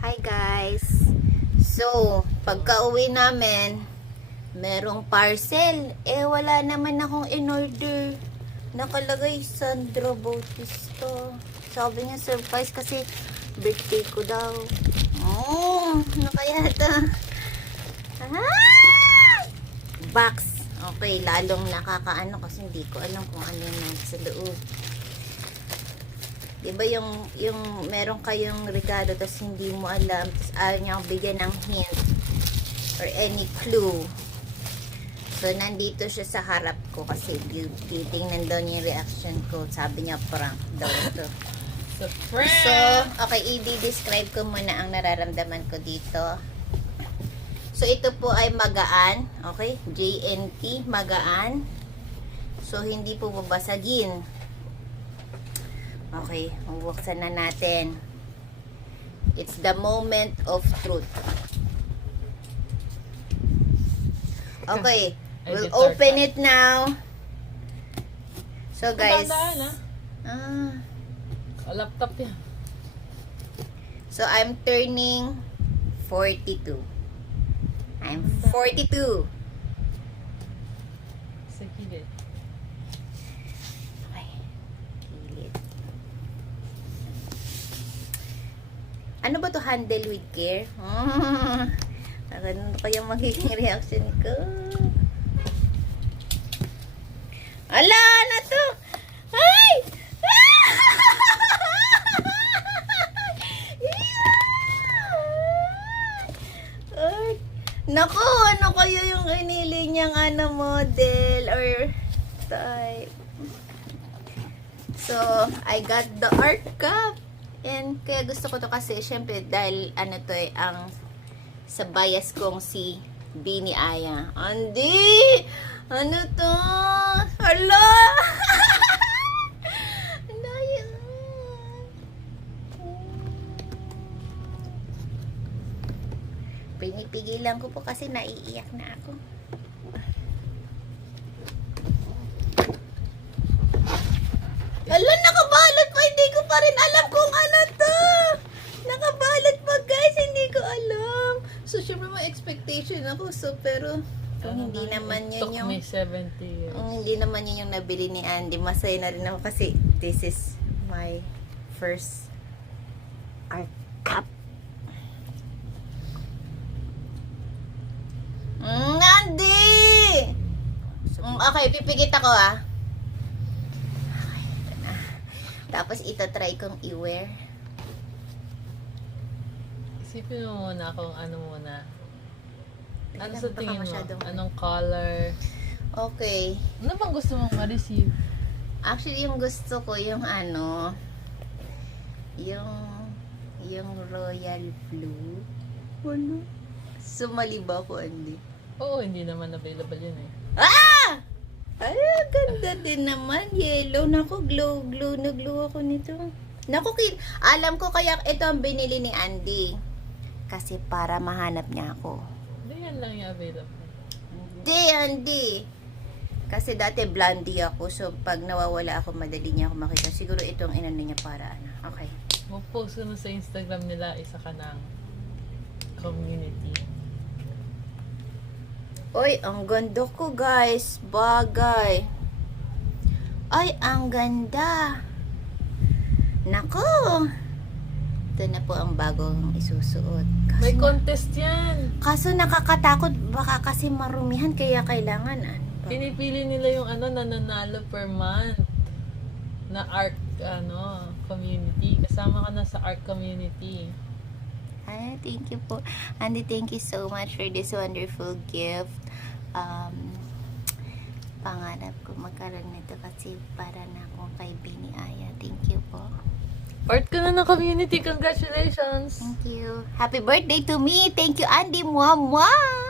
Hi guys! So, pagka-uwi namin, merong parcel. Wala naman akong in-order. Nakalagay Sandra Bautista. Sabi niya surprise kasi birthday ko daw. Oh, ano kaya ito? Ah! Box. Okay, lalong nakakaano kasi hindi ko alam kung ano yung sa loob. Diba yung meron kayong regalo tapos hindi mo alam tapos ayaw niya akong bigyan ng hint or any clue. So, nandito siya sa harap ko kasi titingnan daw niya yung reaction ko. Sabi niya prank daw ito. So, okay, i-describe ko muna ang nararamdaman ko dito. So, ito po ay magaan. Okay? JNT, magaan. So, hindi po babasagin. Okay, bubuksan na natin. It's the moment of truth. Okay, we'll open it now. So guys, laptop yan. So I'm turning 42. I'm 42. Sige. Ano ba to, handle with care? Ano kayang magiging reaction ko? Ala, na to! Ay! Ay! Naku, ano kayo yung inili niyang model or type? So, I got the art cup. And kaya gusto ko to kasi syempre dahil ang sa bias kong si Bini Aya. Andi! Ano to? Hala! Ano yan? Pinipigilan ko po kasi naiiyak na ako. Hala, nakabalot pa. Hindi ko pa rin alam kung ano to. Nakabalot pa, guys. Hindi ko alam. So, syempre may expectation ako. So, pero kung hindi naman yun yung... May 70 years. Hindi naman yun yung nabili ni Andy. Masaya na rin ako kasi this is my first art cup. Andy! Okay, pipigit ako Tapos ito-try kong i-wear. Isipin mo muna kung ano muna. Ano sa Baka tingin mo? masyadong- Anong color? Okay. Ano bang gusto mong ma-receive? Actually, yung gusto ko yung yung royal blue. Ano? Sumali ba ako, Andy? Oo, hindi naman available yun eh. Ah! Ay, ganda din naman. Yellow. Naku, glow na glow ako nito. Naku, alam ko kaya ito ang binili ni Andy. Kasi para mahanap niya ako. Hindi yan lang yung available. Hindi, Andy. Kasi dati blondie ako. So, pag nawawala ako, madali niya ako makita. Siguro itong inano niya para Okay. Mag-post ko na sa Instagram nila, isa ka ng community. Oy, ang ganda ko, guys. Bagay. Ay, ang ganda. Nako. Ito na po ang bagong isusuot. May contest yan. Kaso nakakatakot. Baka kasi marumihan. Kaya kailangan. Pinipili nila yung nananalo per month na art community. Kasama ka na sa art community. Ay, thank you po. Andy, thank you so much for this wonderful gift. Pangarap ko magkaroon nito kasi para na akong kay Bini Aya. Thank you po. Part ka na ng community. Congratulations! Thank you. Happy birthday to me. Thank you, Andy. Mwah, mwah.